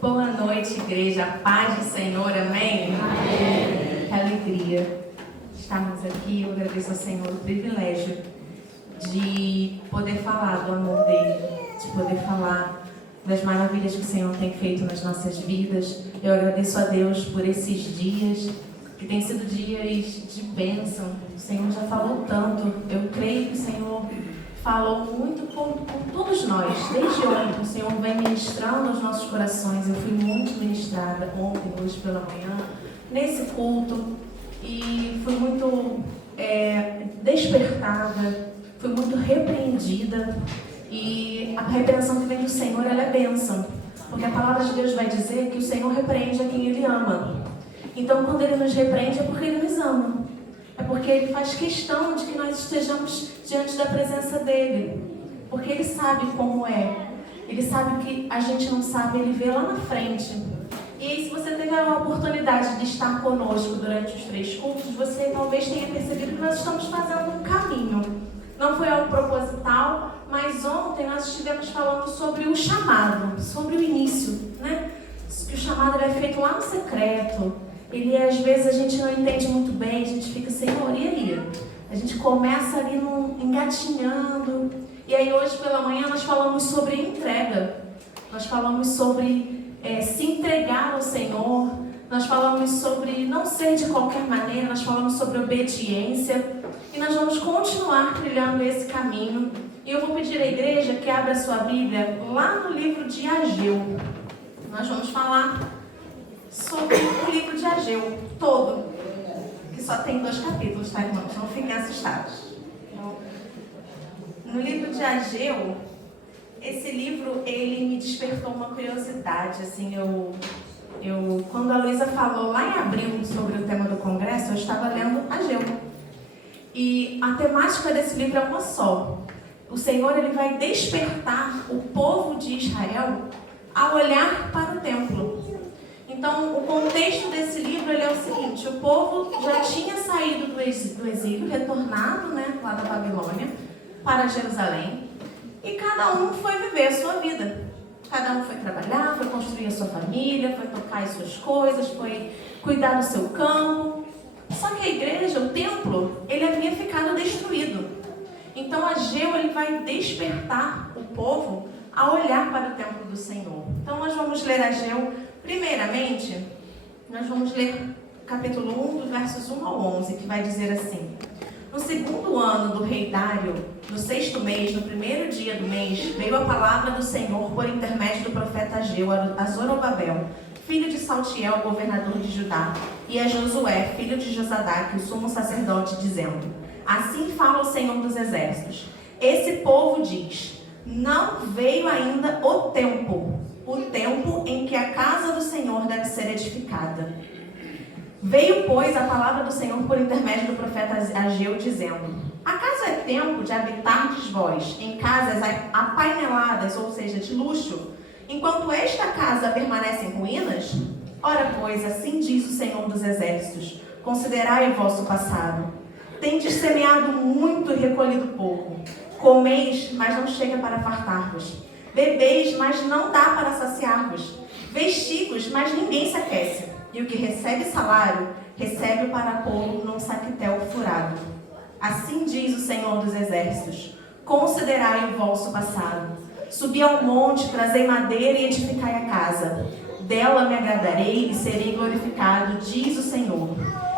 Boa noite, igreja. A paz do Senhor, amém? Amém. Que alegria estarmos aqui. Eu agradeço ao Senhor o privilégio de poder falar do amor dele, de poder falar das maravilhas que o Senhor tem feito nas nossas vidas. Eu agradeço a Deus por esses dias, que têm sido dias de bênção. O Senhor já falou tanto. Eu creio que o Senhor falou muito por todos nós. Desde ontem o Senhor vem ministrando aos nossos corações. Eu fui muito ministrada ontem, hoje pela manhã, nesse culto, e fui muito despertada, fui muito repreendida. E a repreensão que vem do Senhor, ela é bênção, porque a palavra de Deus vai dizer que o Senhor repreende a quem Ele ama. Então, quando Ele nos repreende, é porque Ele nos ama. É porque Ele faz questão de que nós estejamos diante da presença dEle. Porque Ele sabe como é. Ele sabe que a gente não sabe, Ele vê lá na frente. E aí, se você teve a oportunidade de estar conosco durante os 3 cultos, você talvez tenha percebido que nós estamos fazendo um caminho. Não foi algo proposital, mas ontem nós estivemos falando sobre o chamado, sobre o início, né? Que o chamado é feito lá no secreto. Ele, às vezes, a gente não entende muito bem, a gente fica, Senhor, e aí? A gente começa ali engatinhando. E aí, hoje pela manhã, nós falamos sobre entrega. Nós falamos sobre se entregar ao Senhor. Nós falamos sobre não ser de qualquer maneira. Nós falamos sobre obediência. E nós vamos continuar trilhando esse caminho. E eu vou pedir à igreja que abra a sua Bíblia lá no livro de Ageu. Nós vamos falar sobre o livro de Ageu todo, que só tem 2 capítulos, tá, irmãos? Não fiquem assustados. No livro de Ageu, esse livro, ele me despertou uma curiosidade, assim, quando a Luísa falou lá em abril sobre o tema do congresso, eu estava lendo Ageu. E a temática desse livro é uma só. O Senhor, ele vai despertar o povo de Israel a olhar para o templo. Então, o contexto desse livro ele é o seguinte: o povo já tinha saído do exílio, retornado, né, lá da Babilônia, para Jerusalém, e cada um foi viver a sua vida. Cada um foi trabalhar, foi construir a sua família, foi tocar as suas coisas, foi cuidar do seu campo. Só que a igreja, o templo, ele havia ficado destruído. Então, Ageu ele vai despertar o povo a olhar para o templo do Senhor. Então, nós vamos ler Ageu. Primeiramente, nós vamos ler capítulo 1, dos versos 1 ao 11, que vai dizer assim: No 2º ano do rei Dário, no 6º mês, no 1º dia do mês, veio a palavra do Senhor por intermédio do profeta Ageu a Zorobabel, filho de Saltiel, governador de Judá, e a Josué, filho de Josadaque, o sumo sacerdote, dizendo: Assim fala o Senhor dos exércitos. Esse povo diz: Não veio ainda o tempo em que a casa do Senhor deve ser edificada. Veio, pois, a palavra do Senhor por intermédio do profeta Ageu, dizendo: Acaso é tempo de habitardes vós em casas apaineladas, ou seja, de luxo, enquanto esta casa permanece em ruínas? Ora, pois, assim diz o Senhor dos exércitos: Considerai o vosso passado. Tendes semeado muito e recolhido pouco. Comeis, mas não chega para fartar-vos. Bebeis, mas não dá para saciar-vos. Vestigos, mas ninguém se aquece. E o que recebe salário, recebe para pô-lo num saquetel furado. Assim diz o Senhor dos exércitos: Considerai o vosso passado. Subi ao monte, trazei madeira e edificai a casa. Dela me agradarei e serei glorificado, diz o Senhor.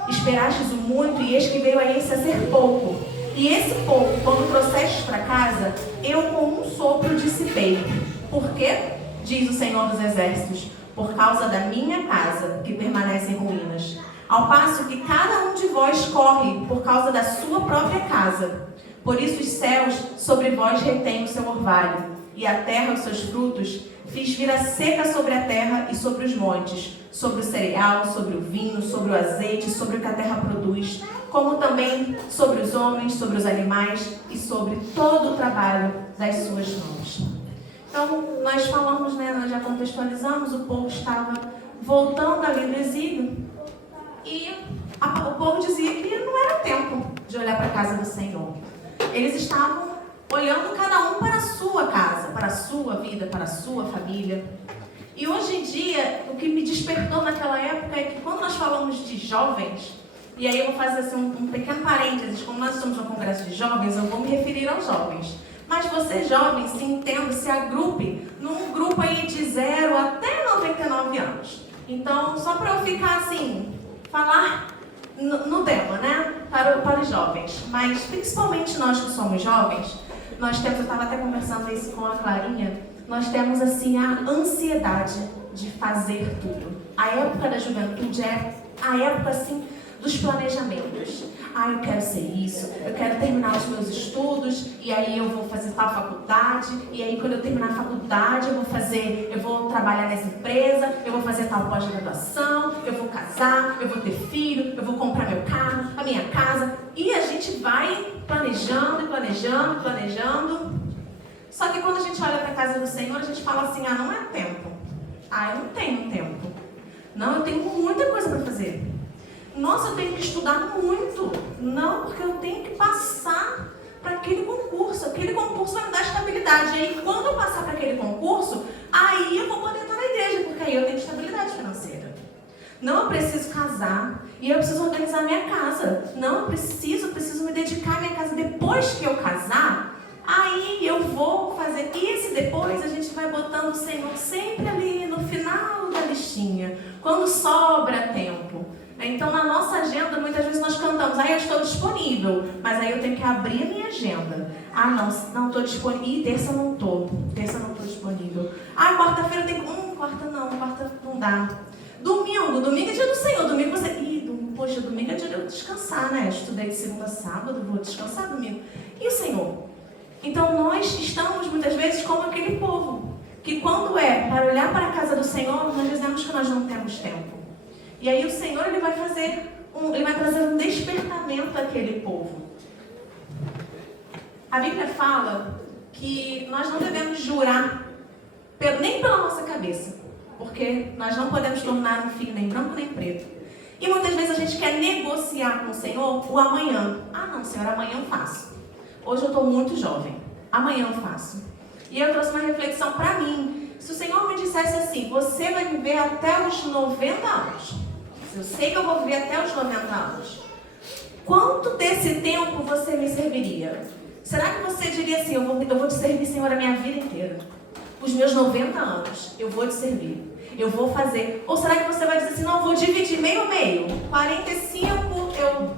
Esperastes o muito, e eis que veio a esse a ser pouco. E esse pouco, quando trouxestes para casa, eu com um sopro dissipei. Por quê? Diz o Senhor dos exércitos: Por causa da minha casa, que permanece em ruínas. Ao passo que cada um de vós corre por causa da sua própria casa. Por isso os céus sobre vós retêm o seu orvalho, e a terra os seus frutos. Fiz vir a seca sobre a terra e sobre os montes, sobre o cereal, sobre o vinho, sobre o azeite, sobre o que a terra produz, como também sobre os homens, sobre os animais e sobre todo o trabalho das suas mãos. Então, nós falamos, nós já contextualizamos, o povo estava voltando ali do exílio e o povo dizia que não era tempo de olhar para a casa do Senhor. Eles estavam olhando cada um para a sua casa, para a sua vida, para a sua família. E hoje em dia, o que me despertou naquela época é que quando nós falamos de jovens, e aí eu vou fazer assim, um pequeno parênteses, como nós estamos no congresso de jovens, eu vou me referir aos jovens. Mas você, jovem, se entenda, se agrupe num grupo aí de 0 até 99 anos. Então, só para eu ficar assim, falar no tema, né? Para os jovens. Mas, principalmente nós que somos jovens, nós temos, eu estava até conversando isso com a Clarinha, nós temos assim a ansiedade de fazer tudo. A época da juventude é a época assim dos planejamentos. Eu quero ser isso, eu quero terminar os meus estudos, e aí eu vou fazer tal faculdade, e aí quando eu terminar a faculdade eu vou trabalhar nessa empresa, eu vou fazer tal pós-graduação, eu vou casar, eu vou ter filho, eu vou comprar meu carro, a minha casa, e a gente vai planejando. Só que quando a gente olha para a casa do Senhor, a gente fala assim, não é tempo. Eu não tenho tempo. Não, eu tenho muita coisa para fazer. Nossa, eu tenho que estudar muito. Não, porque eu tenho que passar para aquele concurso. Aquele concurso vai me dar estabilidade. E aí, quando eu passar para aquele concurso, aí eu vou poder estar na igreja, porque aí eu tenho estabilidade financeira. Não, eu preciso casar e eu preciso organizar minha casa. Não, eu preciso me dedicar à minha casa. Depois que eu casar, aí eu vou fazer. E esse depois a gente vai botando o Senhor sempre ali no final da listinha, quando sobra tempo. Então, na nossa agenda, muitas vezes nós cantamos, eu estou disponível, mas aí eu tenho que abrir a minha agenda. Não estou disponível. Terça não estou disponível. Quarta-feira eu tenho. Quarta não dá. Domingo é dia do Senhor. Domingo você. Poxa, domingo é dia de eu descansar, né? Estudei de segunda a sábado, vou descansar domingo. E o Senhor? Então, nós estamos muitas vezes como aquele povo, que quando é para olhar para a casa do Senhor, nós dizemos que nós não temos tempo. E aí o Senhor ele vai trazer um despertamento àquele povo. A Bíblia fala que nós não devemos jurar nem pela nossa cabeça, porque nós não podemos tornar um fio nem branco nem preto. E muitas vezes a gente quer negociar com o Senhor o amanhã. Não, Senhor, amanhã eu faço. Hoje eu estou muito jovem. Amanhã eu faço. E eu trouxe uma reflexão para mim. Se o Senhor me dissesse assim, você vai viver até os 90 anos. Eu sei que eu vou viver até os 90 anos. Quanto desse tempo você me serviria? Será que você diria assim, eu vou te servir, Senhor, a minha vida inteira? Os meus 90 anos, eu vou te servir. Eu vou fazer. Ou será que você vai dizer assim, não, eu vou dividir meio. 45 eu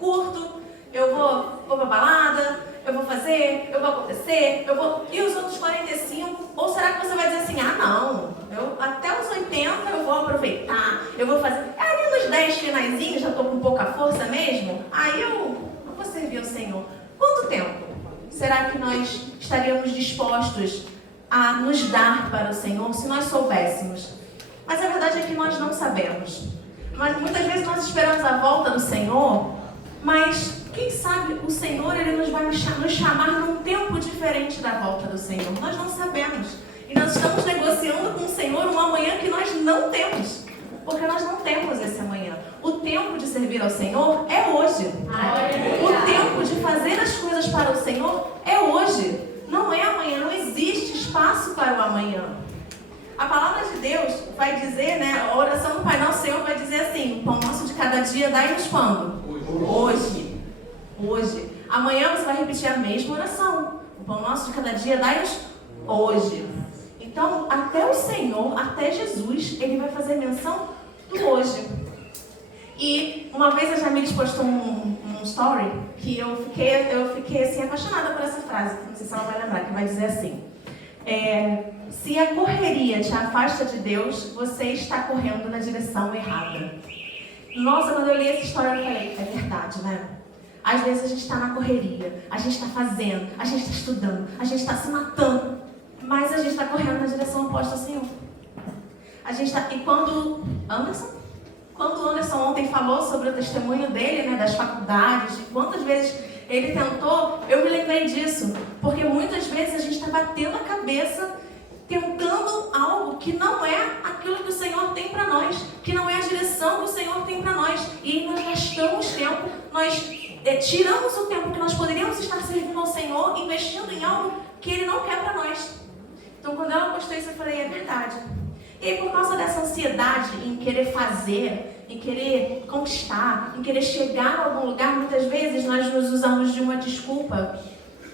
curto, eu vou pra balada, eu vou fazer, eu vou acontecer, e os outros 45? Ou será que você vai dizer assim, não, até os 80 eu vou aproveitar, eu vou fazer, ali nos 10 finaizinhos, já estou com pouca força mesmo, aí eu vou servir ao Senhor. Quanto tempo será que nós estaríamos dispostos a nos dar para o Senhor, se nós soubéssemos? Mas a verdade é que nós não sabemos. Muitas vezes nós esperamos a volta do Senhor, mas quem sabe o Senhor ele nos vai nos chamar num tempo diferente da volta do Senhor. Nós não sabemos. E nós estamos negociando com o Senhor um amanhã que nós não temos. Porque nós não temos esse amanhã. O tempo de servir ao Senhor é hoje. O tempo de fazer as coisas para o Senhor é hoje. Não é amanhã. Não existe espaço para o amanhã. A palavra de Deus vai dizer, né? A oração do Pai Nosso Senhor vai dizer assim, o pão nosso de cada dia dai-nos quando? Hoje. Amanhã você vai repetir a mesma oração. O pão nosso de cada dia dai-nos hoje. Então, até o Senhor, até Jesus, ele vai fazer menção do hoje. E uma vez a Jamile postou um story que eu fiquei assim, apaixonada por essa frase. Não sei se ela vai lembrar, que vai dizer assim. Se a correria te afasta de Deus, você está correndo na direção errada. Nossa, quando eu li essa história, eu falei, é verdade, né? Às vezes a gente está na correria, a gente está fazendo, a gente está estudando, a gente está se matando, mas a gente está correndo na direção oposta ao Senhor. E quando o Anderson ontem falou sobre o testemunho dele, né, das faculdades, de quantas vezes ele tentou, eu me lembrei disso, porque muitas vezes a gente está batendo a cabeça, tentando algo que não é aquilo que o Senhor tem para nós, que não é a direção que o Senhor tem para nós, e nós gastamos tempo, nós tiramos o tempo que nós poderíamos estar servindo ao Senhor, investindo em algo que Ele não quer para nós. Então, quando ela postou isso, eu falei, é verdade. E aí, por causa dessa ansiedade em querer fazer, em querer conquistar, em querer chegar a algum lugar, muitas vezes nós nos usamos de uma desculpa,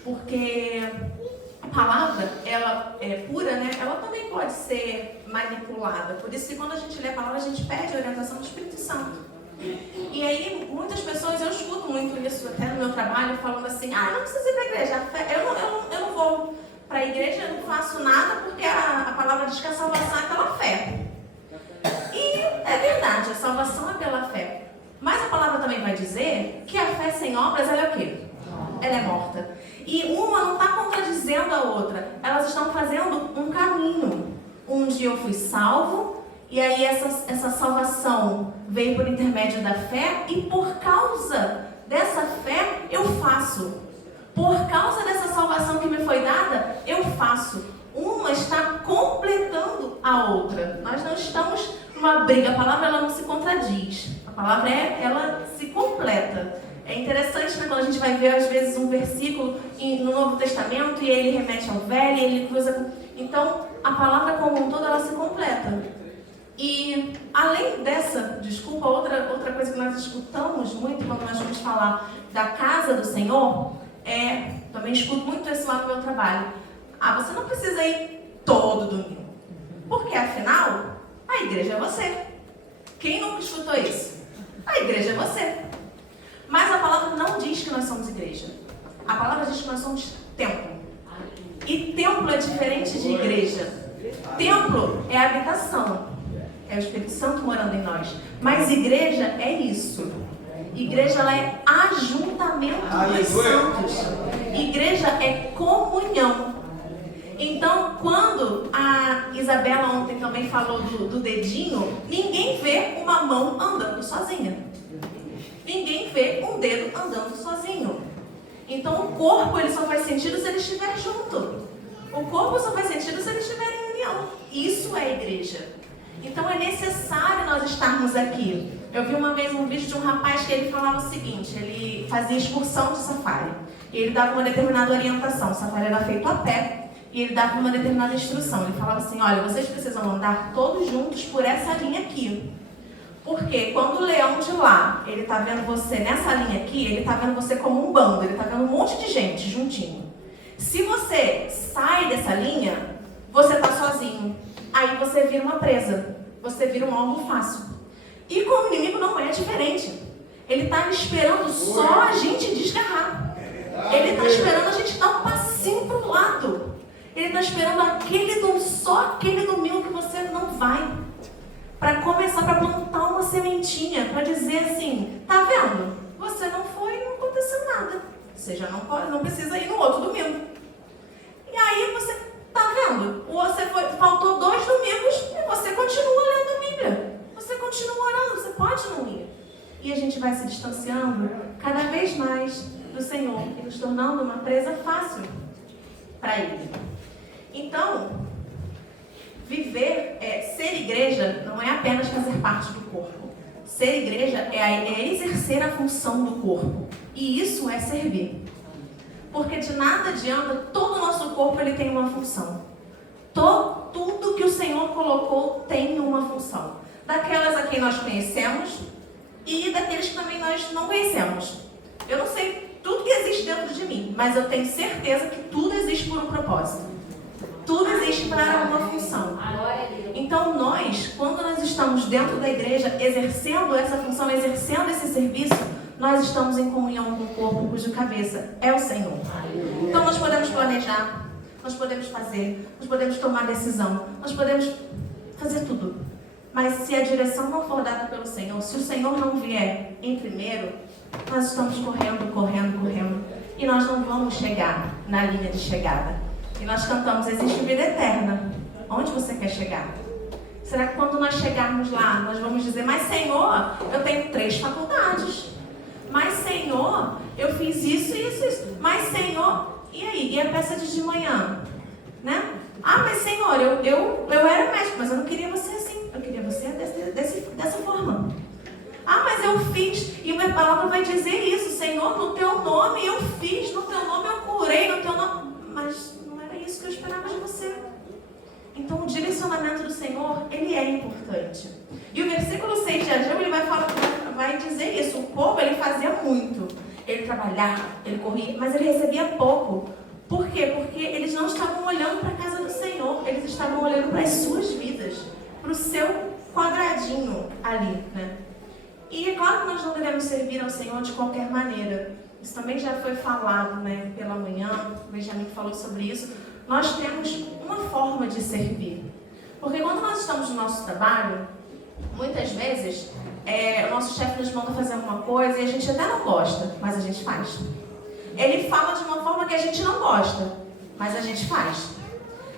porque a palavra, ela é pura, né? Ela também pode ser manipulada. Por isso que quando a gente lê a palavra, a gente pede a orientação do Espírito Santo. E aí, muitas pessoas, eu escuto muito isso até no meu trabalho, falando assim, eu não preciso ir para a igreja, eu não vou para a igreja, eu não faço nada, porque a palavra diz que a salvação é pela fé. E é verdade, a salvação é pela fé. Mas a palavra também vai dizer que a fé sem obras, ela é o quê? Ela é morta. E uma não está contradizendo a outra, elas estão fazendo um caminho. Um dia eu fui salvo, e aí essa salvação veio por intermédio da fé, e por causa dessa fé eu faço. Por causa dessa salvação que me foi dada, eu faço. Uma está completando a outra. Nós não estamos numa briga. A palavra ela não se contradiz. A palavra ela se completa. É interessante, né, quando a gente vai ver às vezes um versículo no Novo Testamento e ele remete ao Velho, e ele cruza. Então, a palavra como um todo ela se completa. E além dessa desculpa, outra coisa que nós escutamos muito quando nós vamos falar da casa do Senhor, também escuto muito esse lado do meu trabalho. Você não precisa ir todo domingo, porque afinal, a igreja é você. Quem nunca escutou isso? A igreja é você. Mas a palavra não diz que nós somos igreja. A palavra diz que nós somos templo. E templo é diferente de igreja. Templo é habitação. É o Espírito Santo morando em nós. Mas igreja é isso. Igreja ela é ajuntamento dos santos. Igreja é comunhão. Então, quando a Isabela ontem também falou do dedinho, ninguém vê uma mão andando sozinha. Ninguém vê um dedo andando sozinho. Então, o corpo ele só faz sentido se ele estiver junto. O corpo só faz sentido se ele estiver em união. Isso é igreja. Então, é necessário nós estarmos aqui. Eu vi uma vez um vídeo de um rapaz que ele falava o seguinte, ele fazia excursão de safari. E ele dava uma determinada orientação. O safari era feito a pé. E ele dava uma determinada instrução. Ele falava assim, olha, vocês precisam andar todos juntos por essa linha aqui. Porque quando o leão de lá, ele está vendo você nessa linha aqui, ele está vendo você como um bando, ele está vendo um monte de gente juntinho. Se você sai dessa linha, você está sozinho. Aí você vira uma presa, você vira um alvo fácil. E com o inimigo não é diferente. Ele está esperando só a gente desgarrar. Ele está esperando a gente dar um passinho para o lado. Ele está esperando só aquele domingo que você não vai. Para começar, para plantar uma sementinha, para dizer assim, tá vendo? Você não foi e não aconteceu nada. Você já não precisa ir no outro domingo. E aí você, tá vendo? Faltou 2 domingos e você continua lendo a Bíblia. Você continua orando, você pode não ir. E a gente vai se distanciando cada vez mais do Senhor e nos tornando uma presa fácil para Ele. Então, ser igreja não é apenas fazer parte do corpo. Ser igreja é exercer a função do corpo. E isso é servir. Porque de nada adianta, todo o nosso corpo ele tem uma função. Tudo que o Senhor colocou tem uma função. Daquelas a quem nós conhecemos e daqueles que também nós não conhecemos. Eu não sei tudo que existe dentro de mim, mas eu tenho certeza que tudo existe por um propósito. Tudo existe para uma função. Então nós, quando nós estamos dentro da igreja, exercendo essa função, exercendo esse serviço, nós estamos em comunhão com o corpo cuja cabeça é o Senhor. Então nós podemos planejar, nós podemos fazer, nós podemos tomar decisão, nós podemos fazer tudo. Mas se a direção não for dada pelo Senhor, se o Senhor não vier em primeiro, nós estamos correndo, e nós não vamos chegar na linha de chegada. E nós cantamos, existe vida eterna. Onde você quer chegar? Será que quando nós chegarmos lá, nós vamos dizer, mas Senhor, eu tenho 3 faculdades. Mas Senhor, eu fiz isso. Mas Senhor, e aí? E a peça de manhã? Né? Mas Senhor, eu era médico, mas eu não queria você assim. Eu queria você dessa forma. Mas eu fiz. E a minha palavra vai dizer isso. Senhor, no teu nome eu fiz. No teu nome eu curei. No teu nome... Mas não era isso que eu esperava de você. Então o direcionamento relacionamento do Senhor, ele é importante. E o versículo 6 de Ageu, ele vai dizer isso. O povo, ele fazia muito. Ele trabalhava, ele corria, mas ele recebia pouco. Por quê? Porque eles não estavam olhando para a casa do Senhor, eles estavam olhando para as suas vidas, para o seu quadradinho ali, né? E é claro que nós não devemos servir ao Senhor de qualquer maneira. Isso também já foi falado, né, pela manhã, o Benjamin falou sobre isso. Nós temos uma forma de servir. Porque quando nós estamos no nosso trabalho, muitas vezes, o nosso chefe nos manda fazer alguma coisa e a gente até não gosta, mas a gente faz. Ele fala de uma forma que a gente não gosta, mas a gente faz.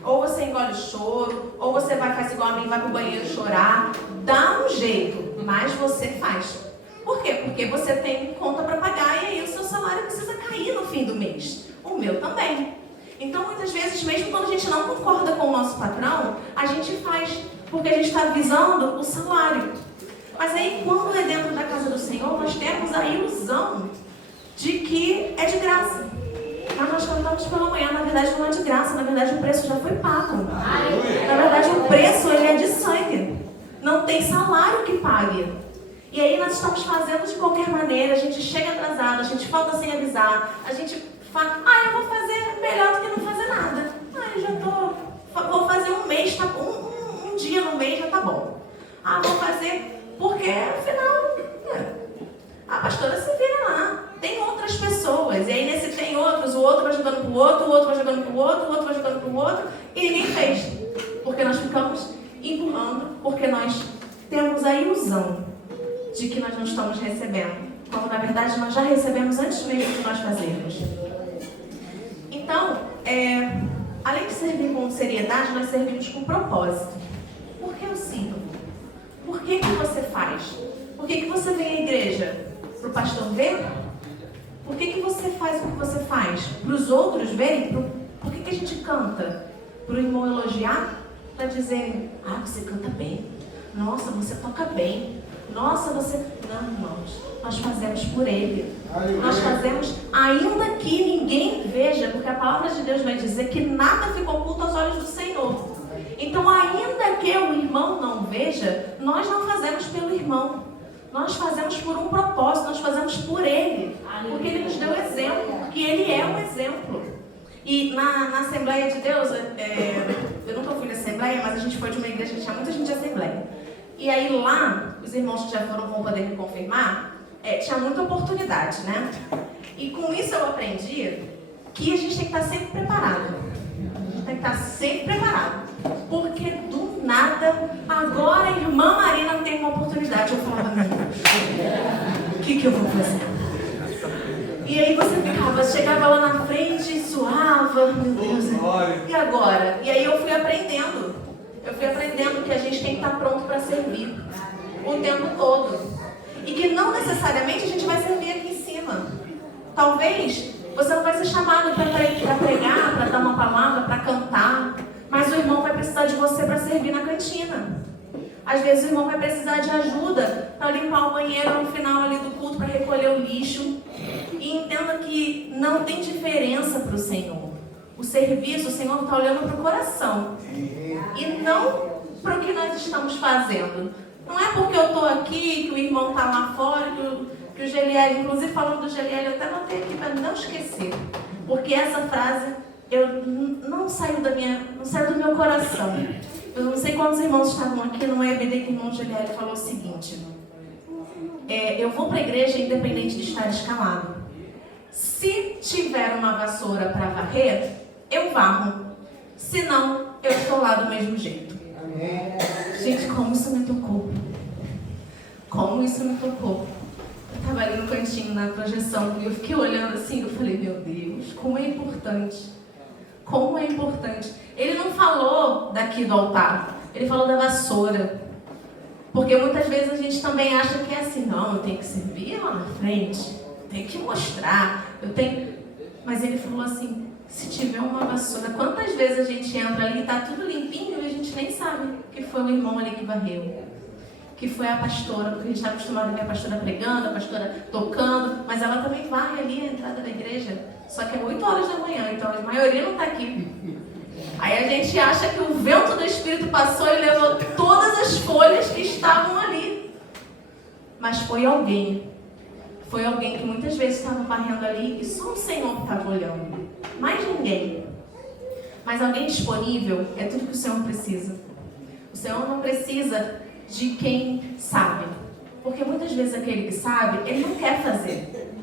Ou você engole o choro, ou você faz igual a mim, vai pro banheiro chorar. Dá um jeito, mas você faz. Por quê? Porque você tem conta para pagar e aí o seu salário precisa cair no fim do mês. O meu também. Então, muitas vezes, mesmo quando a gente não concorda com o nosso patrão, a gente faz, porque a gente está visando o salário. Mas aí, quando é dentro da casa do Senhor, nós temos a ilusão de que é de graça. Mas nós cantamos pela manhã, na verdade não é de graça, na verdade o preço já foi pago. Na verdade o preço ele é de sangue. Não tem salário que pague. E aí nós estamos fazendo de qualquer maneira, a gente chega atrasado, a gente falta sem avisar, a gente fala, eu vou fazer melhor do que não fazer nada. Vou fazer um mês, tá, um dia no mês já tá bom. Vou fazer, porque afinal, a pastora se vira lá. Tem outras pessoas, e aí nesse tem outros, o outro vai jogando pro outro, o outro vai jogando pro outro, o outro vai jogando pro outro, e ninguém fez. Porque nós ficamos empurrando, porque nós temos a ilusão de que nós não estamos recebendo, quando na verdade nós já recebemos antes mesmo de nós fazermos. Então, além de servir com seriedade, nós servimos com propósito. Por que eu sirvo? Por que você faz? Por que você vem à igreja? Para o pastor ver? Por que você faz o que você faz? Para os outros verem? Por que a gente canta? Para o irmão elogiar? Para dizer, você canta bem. Nossa, você toca bem. Nossa, você... Não, irmãos. Nós fazemos por Ele. Nós fazemos ainda que ninguém veja, porque a palavra de Deus vai dizer que nada fica oculto aos olhos do Senhor. Então, ainda que o irmão não veja, nós não fazemos pelo irmão. Nós fazemos por um propósito, nós fazemos por Ele. Porque Ele nos deu exemplo, porque Ele é um exemplo. E na Assembleia de Deus, eu nunca fui na Assembleia, mas a gente foi de uma igreja que tinha muita gente de Assembleia. E aí lá, os irmãos que já foram vão poder me confirmar, tinha muita oportunidade, né? E com isso eu aprendi que a gente tem que estar sempre preparado. A gente tem que estar sempre preparado. Porque do nada, agora a irmã Marina tem uma oportunidade. Eu falava, meu Deus, o que eu vou fazer? E aí você chegava lá na frente e suava, meu Deus, e agora? E aí eu fui aprendendo que a gente tem que estar pronto para servir o tempo todo. E que não necessariamente a gente vai servir aqui em cima. Talvez você não vai ser chamado para pregar, para dar uma palavra, para cantar, mas o irmão vai precisar de você para servir na cantina. Às vezes o irmão vai precisar de ajuda para limpar o banheiro no final ali do culto, para recolher o lixo. E entenda que não tem diferença para o Senhor. O serviço, o Senhor está olhando para o coração. E não para o que nós estamos fazendo. Não é porque eu estou aqui, que o irmão está lá fora, que o Geliel, inclusive falando do Geliel, eu até anotei aqui para não esquecer. Porque essa frase não saiu do meu coração. Eu não sei quantos irmãos estavam aqui no EBD que o irmão Geliel falou o seguinte. Eu vou para a igreja independente de estar escalado. Se tiver uma vassoura para varrer, eu varro. Se não, eu estou lá do mesmo jeito. Amém. Gente, como isso me tocou. Como isso me tocou. Eu estava ali no cantinho, na projeção, e eu fiquei olhando assim, eu falei, meu Deus, como é importante. Como é importante. Ele não falou daqui do altar, ele falou da vassoura. Porque muitas vezes a gente também acha que é assim, não, eu tenho que servir lá na frente, tenho que mostrar, Mas ele falou assim, se tiver uma vassoura, quantas vezes a gente entra ali e está tudo limpinho e a gente nem sabe que foi o irmão ali que varreu, que foi a pastora, porque a gente está acostumado a ver a pastora pregando, a pastora tocando, mas ela também varre ali a entrada da igreja, só que é 8 horas da manhã, então a maioria não está aqui. Aí a gente acha que o vento do Espírito passou e levou todas as folhas que estavam ali. Mas foi alguém que muitas vezes estava varrendo ali e só o Senhor estava olhando. Mais ninguém. Mas alguém disponível é tudo que o Senhor precisa. O Senhor não precisa de quem sabe. Porque muitas vezes aquele que sabe, ele não quer fazer.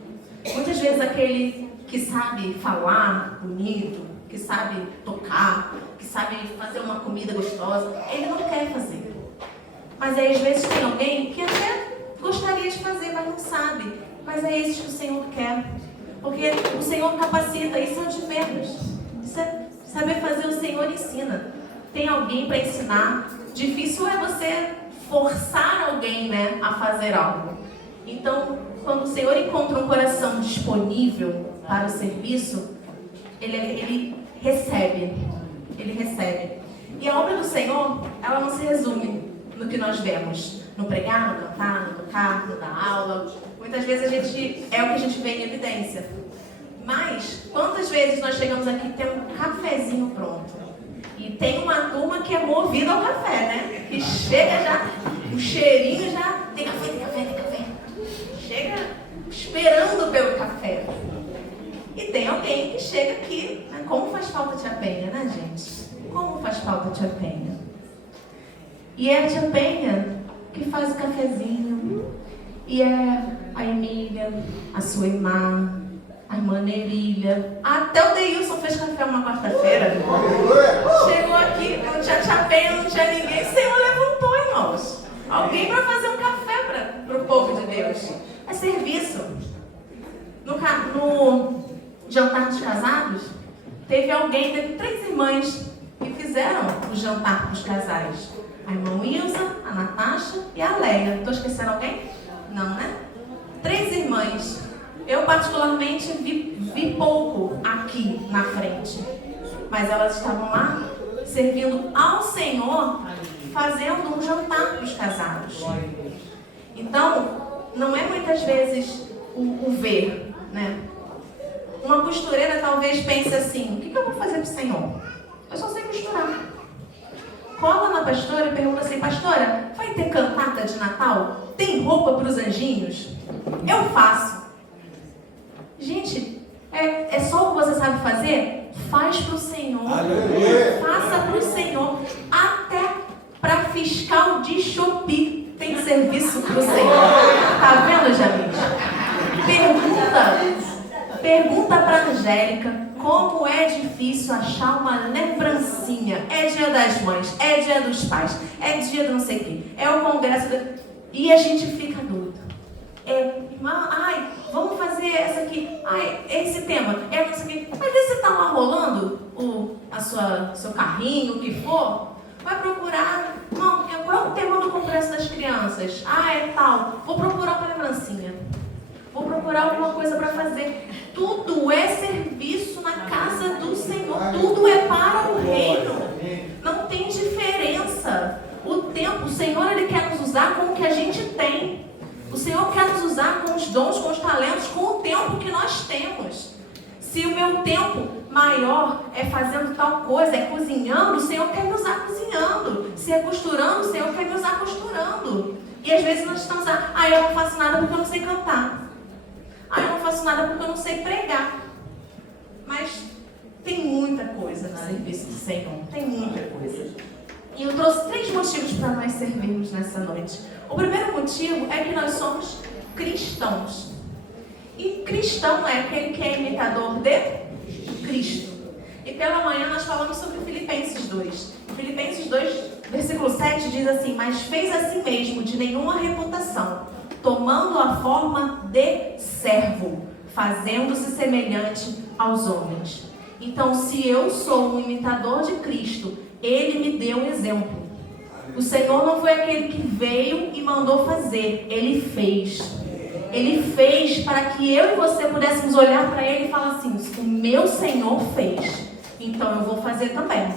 Muitas vezes aquele que sabe falar bonito, que sabe tocar, que sabe fazer uma comida gostosa, ele não quer fazer. Mas aí às vezes tem alguém que até gostaria de fazer, mas não sabe. Mas é isso que o Senhor quer. Porque o Senhor capacita, isso é de menos. Saber fazer, o Senhor ensina. Tem alguém para ensinar. Difícil é você forçar alguém, né, a fazer algo. Então, quando o Senhor encontra um coração disponível para o serviço, ele recebe. Ele recebe. E a obra do Senhor, ela não se resume no que nós vemos. No pregar, no cantar, no tocar, no dar aula. Muitas vezes é o que a gente vê em evidência. Mas, quantas vezes nós chegamos aqui e temos um cafezinho pronto? E tem uma turma que é movida ao café, né? Que chega já, o cheirinho já, tem café, tem café, tem café. Chega esperando pelo café. E tem alguém que chega aqui, né? Como faz falta a tia Penha, né, gente? Como faz falta a tia Penha? E é a tia Penha que faz o cafezinho. E é a Emília, a Suemar, a irmã Nerília. Até o Deilson fez café uma quarta-feira. Chegou aqui, não tinha tia Penha, não tinha ninguém. O Senhor levantou, irmãos. Alguém para fazer um café para o povo de Deus. É serviço. No jantar dos casados, teve 3 irmãs que fizeram o jantar para os casais. A irmã Ilza, a Natasha e a Leia. Estou esquecendo alguém? Não, né? 3 irmãs. Eu particularmente vi pouco aqui na frente. Mas elas estavam lá servindo ao Senhor, fazendo um jantar para os casados. Então, não é muitas vezes o ver, né? Uma costureira talvez pense assim: o que eu vou fazer para o Senhor? Eu só sei costurar. Cola na pastora e pergunta assim: pastora, vai ter cantata de Natal? Tem roupa para os anjinhos? Eu faço. Gente, é só o que você sabe fazer? Faz para o Senhor. Aleluia. Faça para o Senhor. Até para fiscal de Shopee tem serviço para o Senhor. Tá vendo, Jamil? Pergunta para a Angélica como é difícil achar uma lembrancinha. É dia das mães, é dia dos pais, é dia do não sei o quê, é o congresso e a gente fica doido. Irmã, vamos fazer essa aqui, esse tema, não sei o quê. Mas se está lá rolando seu carrinho, o que for, vai procurar, não, qual é o tema do congresso das crianças? É tal, vou procurar uma lembrancinha. Vou procurar alguma coisa para fazer. Tudo é serviço na casa do Senhor. Tudo é para o reino. Não tem diferença. O Senhor, Ele quer nos usar com o que a gente tem. O Senhor quer nos usar com os dons, com os talentos, com o tempo que nós temos. Se o meu tempo maior é fazendo tal coisa, é cozinhando, o Senhor quer me usar cozinhando. Se é costurando, o Senhor quer me usar costurando. E às vezes nós estamos eu não faço nada porque eu não sei cantar. Eu não faço nada porque eu não sei pregar. Mas tem muita coisa no serviço do Senhor. Tem muita coisa. E eu trouxe 3 motivos para nós servirmos nessa noite. O primeiro motivo é que nós somos cristãos. E cristão é aquele que é imitador de Cristo. E pela manhã nós falamos sobre Filipenses 2. Filipenses 2, versículo 7 diz assim: mas fez a si mesmo de nenhuma reputação, tomando a forma de servo, fazendo-se semelhante aos homens. Então, se eu sou um imitador de Cristo, Ele me deu um exemplo. O Senhor não foi aquele que veio e mandou fazer, Ele fez. Ele fez para que eu e você pudéssemos olhar para Ele e falar assim: o meu Senhor fez, então eu vou fazer também.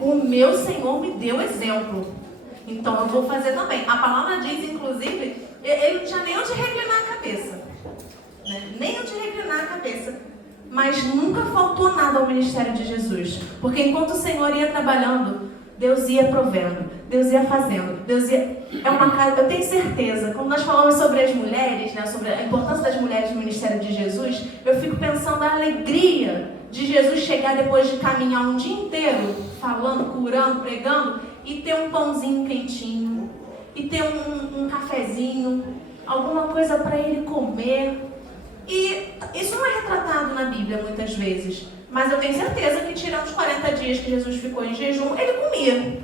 O meu Senhor me deu exemplo, então eu vou fazer também. A palavra diz, inclusive, ele não tinha nem onde reclinar a cabeça. Nem onde reclinar a cabeça. mas nunca faltou nada ao ministério de Jesus. Porque enquanto o Senhor ia trabalhando, Deus ia provendo, Deus ia fazendo, Deus ia... É uma casa, eu tenho certeza, quando nós falamos sobre as mulheres, né, sobre a importância das mulheres no ministério de Jesus, eu fico pensando na alegria de Jesus chegar depois de caminhar um dia inteiro, falando, curando, pregando, e ter um pãozinho quentinho, e ter um cafezinho, alguma coisa para ele comer. E isso não é retratado na Bíblia muitas vezes, mas eu tenho certeza que tirando os 40 dias que Jesus ficou em jejum, ele comia.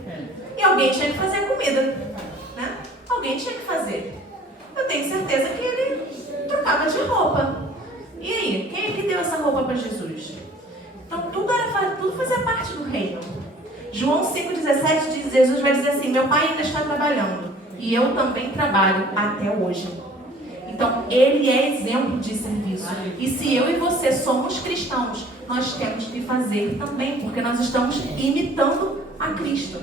E alguém tinha que fazer a comida, né? Alguém tinha que fazer. Eu tenho certeza que ele trocava de roupa. E aí, quem é que deu essa roupa para Jesus? Então tudo fazia parte do reino. João 5,17 diz, Jesus vai dizer assim, meu pai ainda está trabalhando e eu também trabalho até hoje. Então ele é exemplo de serviço. E se eu e você somos cristãos, nós temos que fazer também, porque nós estamos imitando a Cristo.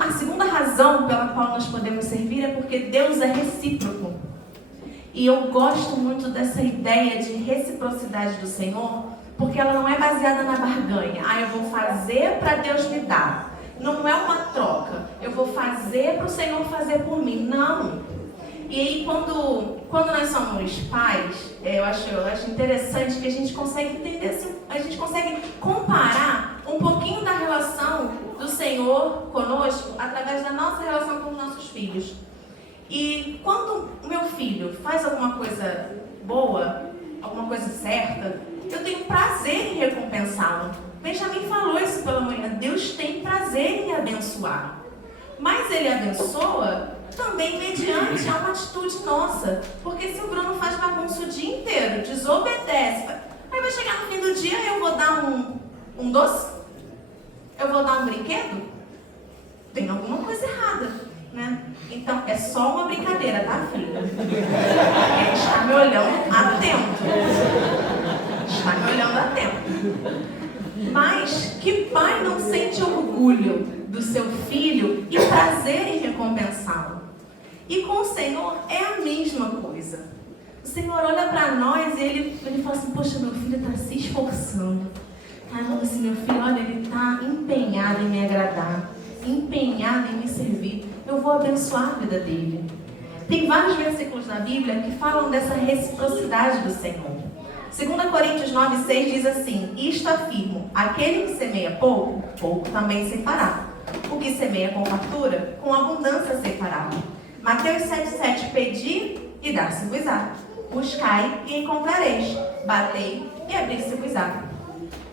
A segunda razão pela qual nós podemos servir é porque Deus é recíproco. E eu gosto muito dessa ideia de reciprocidade do Senhor, porque ela não é baseada na barganha. Eu vou fazer para Deus me dar. Não é uma troca. Eu vou fazer para o Senhor fazer por mim. Não. E aí, quando nós somos pais, eu acho interessante que a gente consegue entender, a gente consegue comparar um pouquinho da relação do Senhor conosco através da nossa relação com os nossos filhos. E quando o meu filho faz alguma coisa boa, alguma coisa certa, eu tenho prazer em recompensá-lo. Benjamin falou isso pela manhã. Deus tem prazer em abençoar. Mas ele abençoa também mediante a uma atitude nossa. Porque se o Bruno faz bagunça o dia inteiro, desobedece, aí vai chegar no fim do dia e eu vou dar um doce? Eu vou dar um brinquedo? Tem alguma coisa errada, né? Então, é só uma brincadeira, tá, filha? Ele está me olhando atento. Está me olhando atento. Mas que pai não sente orgulho do seu filho e prazer em recompensá-lo? E com o Senhor é a mesma coisa. O Senhor olha para nós e ele fala assim, poxa, meu filho está se esforçando. Assim, meu filho, olha, ele está empenhado em me agradar, empenhado em me servir. Eu vou abençoar a vida dele. Tem vários versículos na Bíblia que falam dessa reciprocidade do Senhor. 2 Coríntios 9,6 diz assim, isto afirmo, aquele que semeia pouco, pouco também ceifará. O que semeia com fartura, com abundância ceifará. Mateus 7,7, pedi e dar-se-vos-á. Buscai e encontrareis. Batei e abrir-se-vos-á.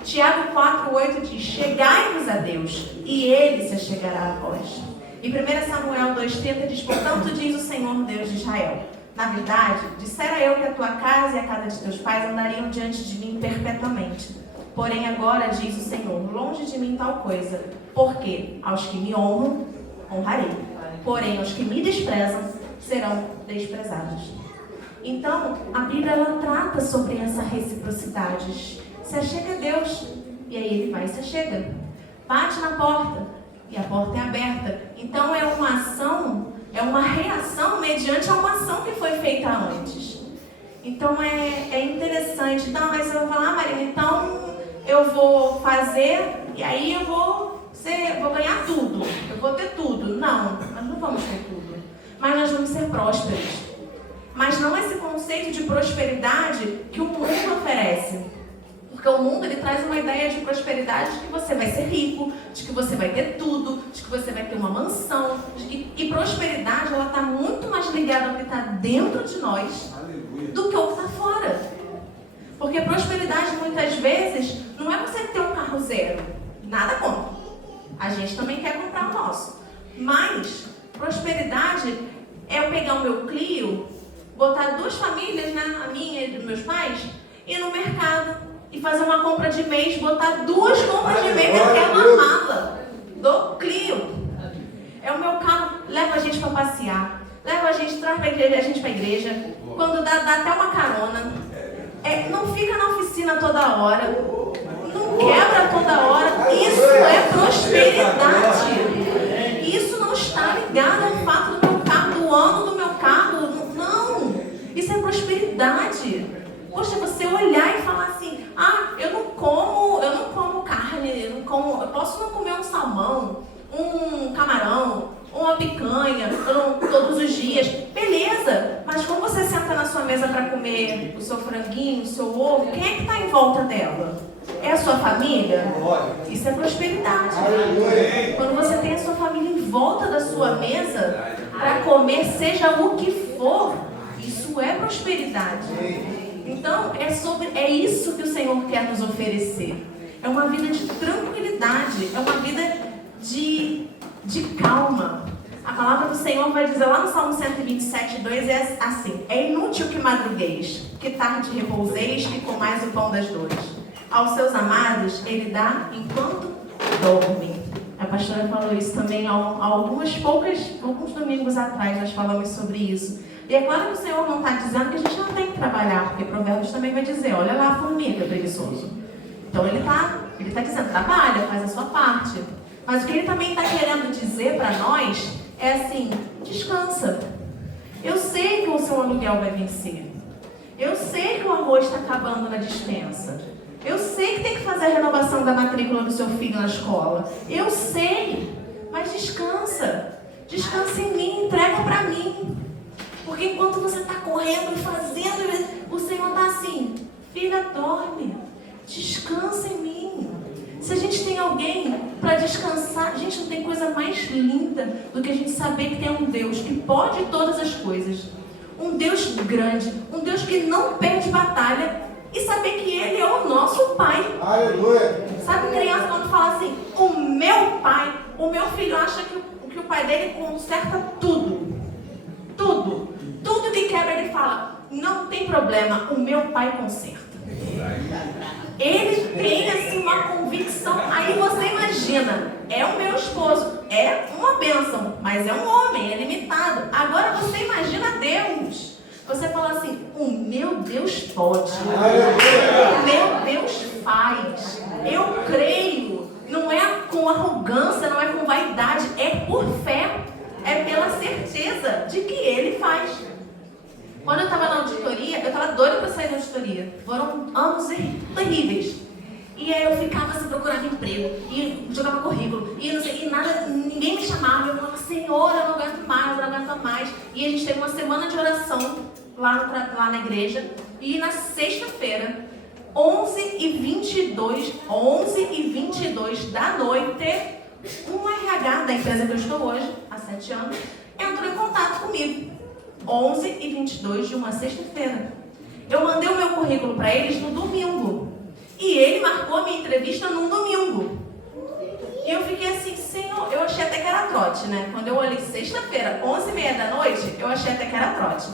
Tiago 4,8 diz, chegai-vos a Deus, e Ele se chegará a vós. E 1 Samuel 2,30 diz, portanto diz o Senhor Deus de Israel, na verdade, dissera eu que a tua casa e a casa de teus pais andariam diante de mim perpetuamente. Porém agora diz o Senhor, longe de mim tal coisa, porque aos que me honram, honrarei. Porém aos que me desprezam, serão desprezados. Então, a Bíblia ela trata sobre essa reciprocidade. Se achega a Deus, e aí ele vai e se achega. Bate na porta, e a porta é aberta. Então é uma ação, é uma reação mediante a uma ação que foi feita antes. Então é interessante. Então, aí você vai falar, Marina, então eu vou fazer, e aí eu vou ganhar tudo. Eu vou ter tudo. Não, nós não vamos ter tudo. Mas nós vamos ser prósperos. Mas não esse conceito de prosperidade que o mundo oferece. Porque o mundo ele traz uma ideia de prosperidade de que você vai ser rico, de que você vai ter tudo, de que você vai ter uma mansão. E prosperidade ela está muito mais ligada ao que está dentro de nós do que ao que está fora. Porque prosperidade muitas vezes não é você ter um carro zero. Nada contra. A gente também quer comprar o nosso. Mas prosperidade é eu pegar o meu Clio, botar 2 famílias, né, a minha e dos meus pais, ir no mercado e fazer uma compra de mês, botar 2 compras de mês naquela mala do Clio. É o meu carro, leva a gente para passear, leva a gente, traz a gente para a igreja, quando dá até uma carona. Não fica na oficina toda hora, não quebra toda hora. Isso é prosperidade. Isso não está ligado ao fato do meu carro, do ano do meu carro. Não, isso é prosperidade. Poxa, você olhar e falar assim, eu não como carne, eu posso não comer um salmão, um camarão, uma picanha, todos os dias. Beleza, mas quando você senta na sua mesa para comer o seu franguinho, o seu ovo, quem é que está em volta dela? É a sua família? Isso é prosperidade. Quando você tem a sua família em volta da sua mesa para comer, seja o que for, isso é prosperidade. Então, é isso que o Senhor quer nos oferecer. É uma vida de tranquilidade, é uma vida de calma. A palavra do Senhor vai dizer lá no Salmo 127, 2, é assim: é inútil que madrugueis, que tarde repouseis e comais o pão das dores. Aos seus amados ele dá enquanto dormem. A pastora falou isso também alguns domingos atrás, nós falamos sobre isso. E é claro que o Senhor não está dizendo que a gente não tem que trabalhar, porque Provérbios também vai dizer, olha lá a formiga, preguiçoso. Então ele está dizendo, trabalha, faz a sua parte. Mas o que ele também está querendo dizer para nós é assim, descansa. Eu sei que o seu aluguel vai vencer. Eu sei que o arroz está acabando na despensa. Eu sei que tem que fazer a renovação da matrícula do seu filho na escola. Eu sei, mas descansa. Descansa em mim, entrega para mim. Porque enquanto você está correndo e fazendo, o Senhor está assim, filha, dorme, descansa em mim. Se a gente tem alguém para descansar, gente, não tem coisa mais linda do que a gente saber que tem um Deus que pode todas as coisas. Um Deus grande, um Deus que não perde batalha e saber que Ele é o nosso Pai. Aleluia! Sabe criança quando fala assim, o meu pai, o meu filho acha que o pai dele conserta tudo. Tudo. Tudo que quebra ele fala, não tem problema, o meu pai conserta. Ele tem assim uma convicção, aí você imagina, é o meu esposo, é uma bênção, mas é um homem, é limitado. Agora você imagina Deus. Você fala assim, o meu Deus pode, o meu Deus faz, eu creio, não é com arrogância, não é com vaidade, é por fé, é pela certeza de que Ele faz. Quando eu estava na auditoria, eu estava doida para sair da auditoria, foram anos terríveis. E aí eu ficava assim, procurando emprego, e jogava currículo, e não sei, e nada, ninguém me chamava, eu falava, Senhor, eu não aguento mais. E a gente teve uma semana de oração lá na igreja, e na sexta-feira, 11h22 da noite, um RH da empresa que eu estou hoje, há 7 anos, entrou em contato comigo. 11h22 de uma sexta-feira. Eu mandei o meu currículo para eles no domingo. E ele marcou a minha entrevista num domingo. E eu fiquei assim, Senhor, eu achei até que era trote, né? Quando eu olhei sexta-feira, 11h30 da noite, eu achei até que era trote.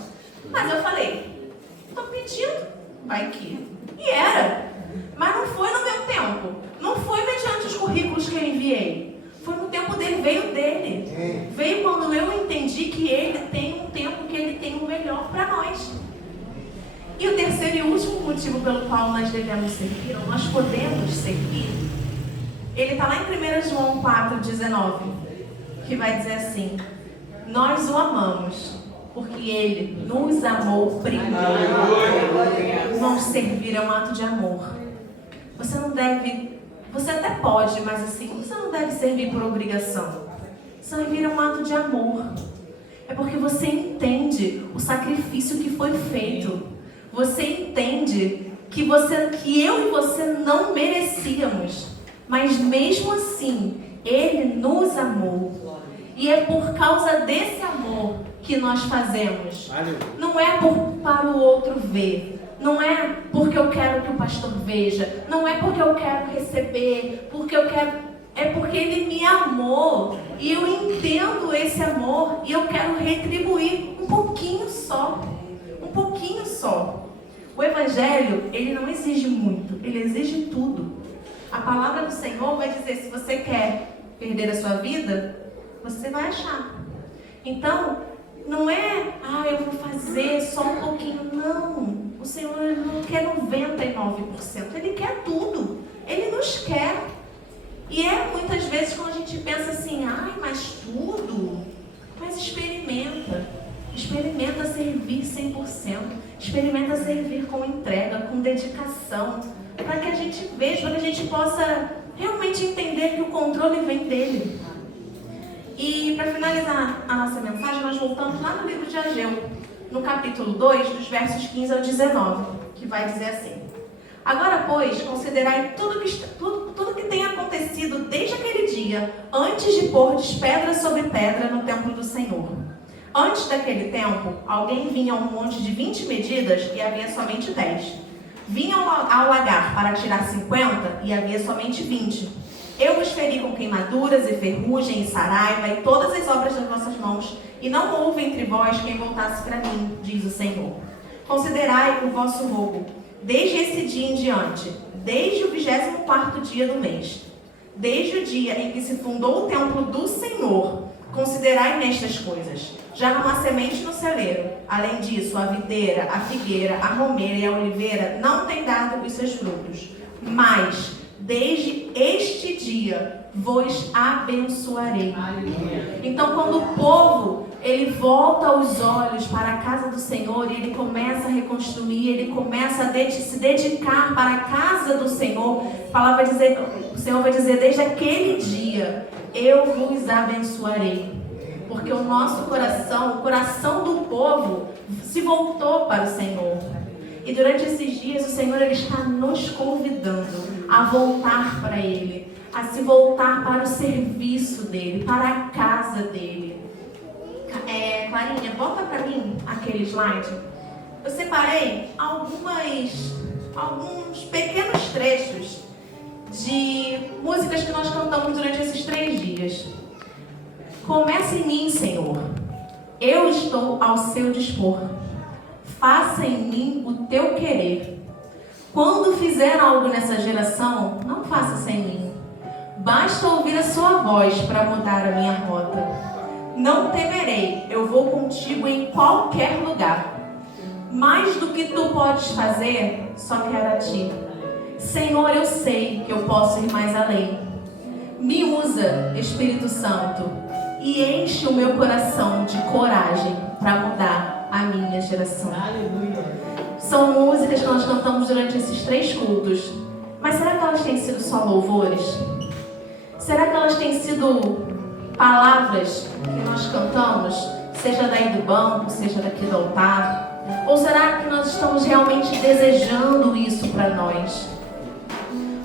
Mas eu falei, tô pedindo, vai que. E era. Mas não foi no meu tempo. Não foi mediante os currículos que eu enviei. Foi no tempo dele, veio dele. Veio quando eu entendi que ele tem um tempo, que ele tem o melhor para nós. E o terceiro e último motivo pelo qual nós devemos servir, ou nós podemos servir, ele está lá em 1 João 4,19, que vai dizer assim, nós o amamos, porque ele nos amou primeiro. Irmãos, servir é um ato de amor. Você não deve, você até pode, mas assim, você não deve servir por obrigação. Servir é um ato de amor. É porque você entende o sacrifício que foi feito. Você entende que eu e você não merecíamos, mas mesmo assim, Ele nos amou. E é por causa desse amor que nós fazemos. Não é para o outro ver. Não é porque eu quero que o pastor veja. Não é porque eu quero receber. É porque Ele me amou. E eu entendo esse amor. E eu quero retribuir um pouquinho só. Um pouquinho só. O Evangelho, ele não exige muito, ele exige tudo. A palavra do Senhor vai dizer, se você quer perder a sua vida, você vai achar. Então, não é, eu vou fazer só um pouquinho. Não, o Senhor ele não quer 99%, Ele quer tudo. Ele nos quer. E muitas vezes quando a gente pensa assim, mas tudo, mas experimenta experimenta servir 100%, experimenta servir com entrega, com dedicação, para que a gente veja, para que a gente possa realmente entender que o controle vem dele. E para finalizar a nossa mensagem, nós voltamos lá no livro de Ageu, no capítulo 2, dos versos 15 ao 19, que vai dizer assim: agora, pois, considerai tudo que tem acontecido desde aquele dia, antes de pordes pedra sobre pedra no templo do Senhor. Antes daquele tempo, alguém vinha a um monte de 20 medidas e havia somente 10. Vinha ao lagar para tirar 50 e havia somente 20. Eu vos feri com queimaduras e ferrugem e saraiva e todas as obras das vossas mãos, e não houve entre vós quem voltasse para mim, diz o Senhor. Considerai o vosso rogo, desde esse dia em diante, desde o 24º dia do mês, desde o dia em que se fundou o templo do Senhor, considerai nestas coisas. Já não há semente no celeiro. Além disso, a videira, a figueira, a romeira e a oliveira não têm dado os seus frutos. Mas, desde este dia, vos abençoarei. Então, quando o povo, ele volta os olhos para a casa do Senhor, e ele começa a reconstruir, ele começa a se dedicar para a casa do Senhor, o Senhor vai dizer, desde aquele dia, eu vos abençoarei. Porque o nosso coração, o coração do povo, se voltou para o Senhor. E durante esses dias, o Senhor ele está nos convidando a voltar para Ele, a se voltar para o serviço dEle, para a casa dEle. Clarinha, volta para mim aquele slide. Eu separei alguns pequenos trechos de músicas que nós cantamos durante esses 3 dias. Começa em mim, Senhor. Eu estou ao seu dispor. Faça em mim o teu querer. Quando fizer algo nessa geração, não faça sem mim. Basta ouvir a sua voz para mudar a minha rota. Não temerei, eu vou contigo em qualquer lugar. Mais do que tu podes fazer, só quero a ti. Senhor, eu sei que eu posso ir mais além. Me usa, Espírito Santo, e enche o meu coração de coragem para mudar a minha geração. Aleluia. São músicas que nós cantamos durante esses 3 cultos. Mas será que elas têm sido só louvores? Será que elas têm sido palavras que nós cantamos, seja daí do banco, seja daqui do altar? Ou será que nós estamos realmente desejando isso para nós?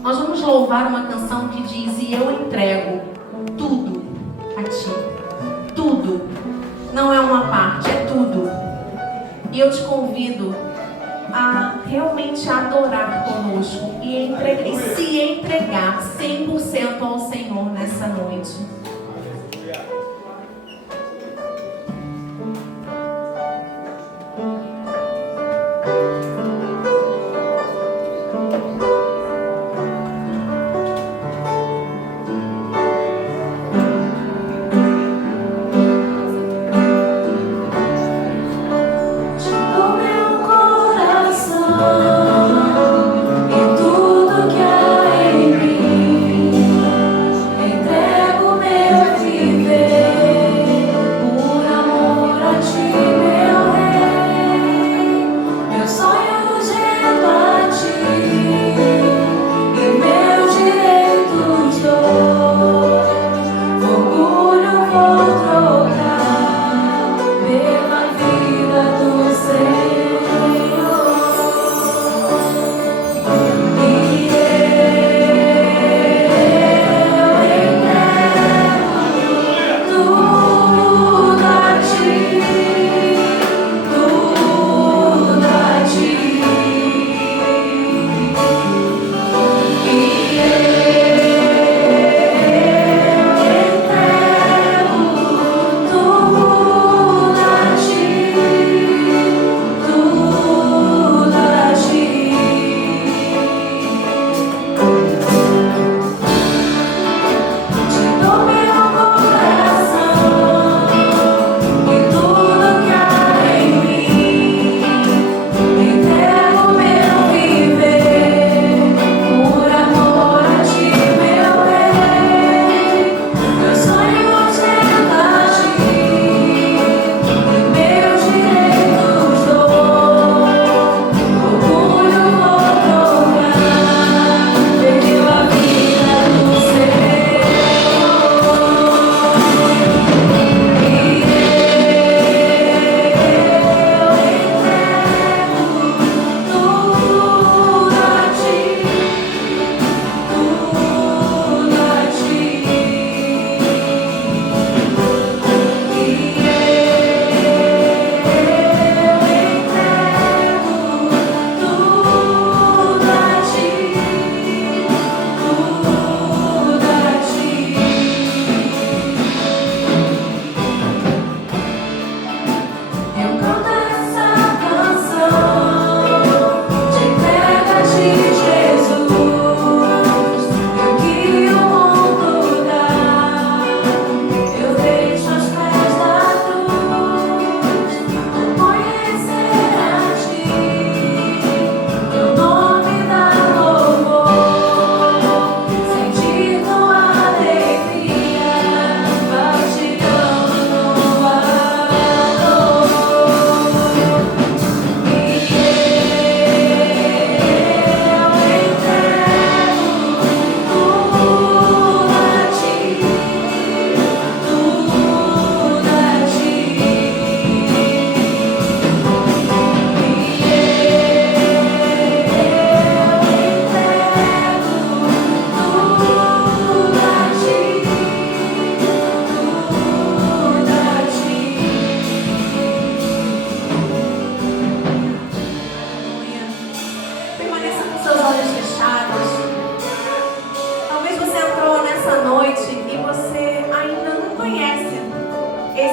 Nós vamos louvar uma canção que diz: e eu entrego tudo a ti. Tudo. Não é uma parte, é tudo. E eu te convido a realmente adorar conosco e se entregar 100% ao Senhor nessa noite. Entrego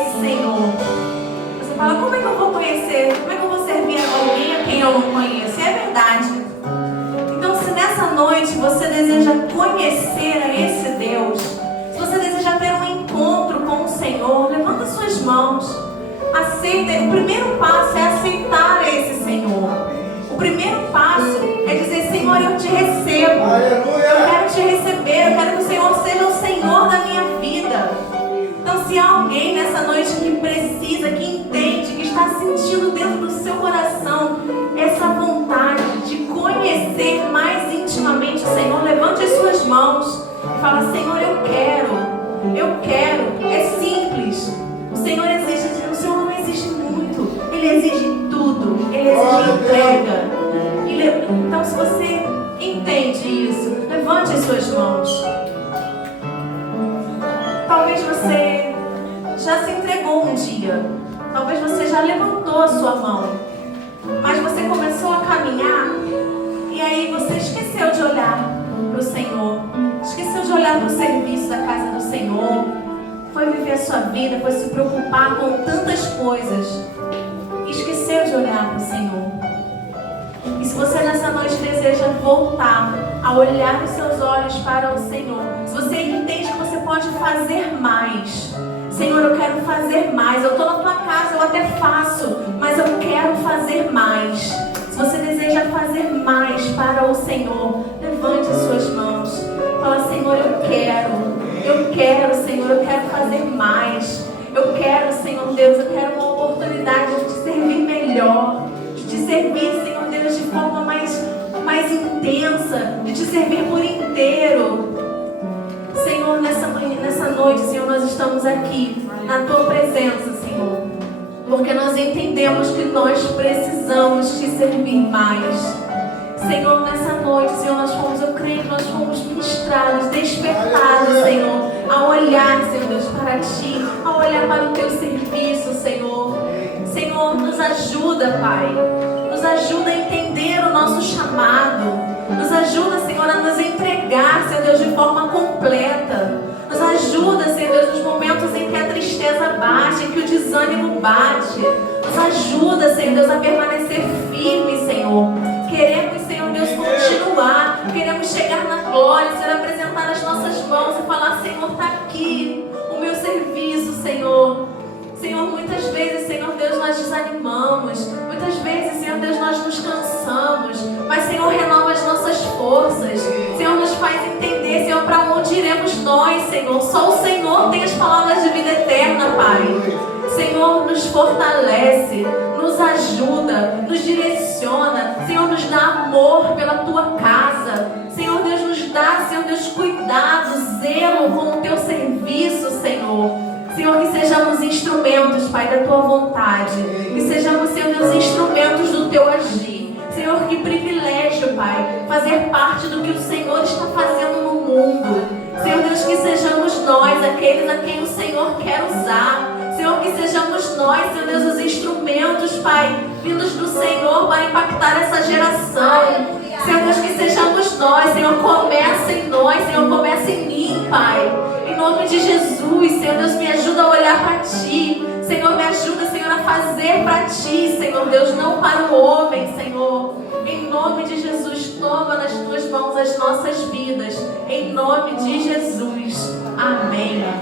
esse Senhor. Você fala, como é que eu vou conhecer? Como é que eu vou servir alguém a quem eu não conheço? E é verdade. Então, se nessa noite você deseja conhecer a esse Deus, se você deseja ter um encontro com o Senhor, levanta suas mãos. Aceita. O primeiro passo é aceitar esse Senhor. O primeiro passo é dizer, Senhor, eu te recebo. Eu quero te receber. Eu quero que o Senhor seja o Senhor da minha vida. Então, se há alguém nessa noite que precisa, que entende, que está sentindo dentro do seu coração essa vontade de conhecer mais intimamente o Senhor, levante as suas mãos e fala, Senhor, eu quero. É simples. O Senhor não exige muito. Ele exige tudo. Ele exige entrega. Então, se você entende isso, levante as suas mãos. Talvez você já se entregou um dia. Talvez você já levantou a sua mão. Mas você começou a caminhar e aí você esqueceu de olhar para o Senhor. Esqueceu de olhar para o serviço da casa do Senhor. Foi viver a sua vida, foi se preocupar com tantas coisas. Esqueceu de olhar para o Senhor. E se você nessa noite deseja voltar a olhar os seus olhos para o Senhor, se você entende que você pode fazer mais, Senhor, eu quero fazer mais. Eu estou na tua casa, eu até faço, mas eu quero fazer mais. Se você deseja fazer mais para o Senhor, levante as suas mãos. Fala, Senhor, eu quero, Senhor, eu quero fazer mais. Eu quero, Senhor Deus, eu quero uma oportunidade de te servir melhor, de te servir, Senhor Deus, de forma mais intensa, de te servir por inteiro. Senhor, nessa noite, Senhor, nós estamos aqui na tua presença, Senhor, porque nós entendemos que nós precisamos te servir mais. Senhor, nessa noite, Senhor, eu creio que nós fomos ministrados, despertados, Senhor, a olhar, Senhor Deus, para ti, a olhar para o teu serviço, Senhor. Senhor, nos ajuda, Pai, nos ajuda a entender o nosso chamado. Nos ajuda, Senhor, a nos entregar, Senhor Deus, de forma completa. Nos ajuda, Senhor Deus, nos momentos em que a tristeza bate, em que o desânimo bate. Nos ajuda, Senhor Deus, a permanecer firme, Senhor. Queremos, Senhor Deus, continuar. Queremos chegar na glória, Senhor, apresentar as nossas mãos e falar, Senhor, está aqui o meu serviço, Senhor. Senhor, muitas vezes, Senhor Deus, nós desanimamos. Muitas vezes, Senhor Deus, nós nos cansamos. Mas, Senhor, renova as nossas forças. Senhor, nos faz entender, Senhor, para onde iremos nós, Senhor. Só o Senhor tem as palavras de vida eterna, Pai. Senhor, nos fortalece, nos ajuda, nos direciona. Senhor, nos dá amor pela tua casa. Senhor Deus, nos dá, Senhor Deus, cuidado, zelo com o teu serviço, Senhor. Senhor, que sejamos instrumentos, Pai, da tua vontade. Que sejamos, Senhor Deus, instrumentos do teu agir. Senhor, que privilégio, Pai, fazer parte do que o Senhor está fazendo no mundo. Senhor Deus, que sejamos nós, aqueles a quem o Senhor quer usar. Senhor, que sejamos nós, Senhor Deus, os instrumentos, Pai, vindos do Senhor para impactar essa geração. Senhor Deus, que sejamos nós, Senhor, começa em nós, Senhor, começa em mim, Pai. Em nome de Jesus, Senhor Deus, me ajuda a olhar para Ti. Senhor, me ajuda, Senhor, a fazer para Ti, Senhor Deus, não para o homem, Senhor. Em nome de Jesus, toma nas Tuas mãos as nossas vidas. Em nome de Jesus. Amém.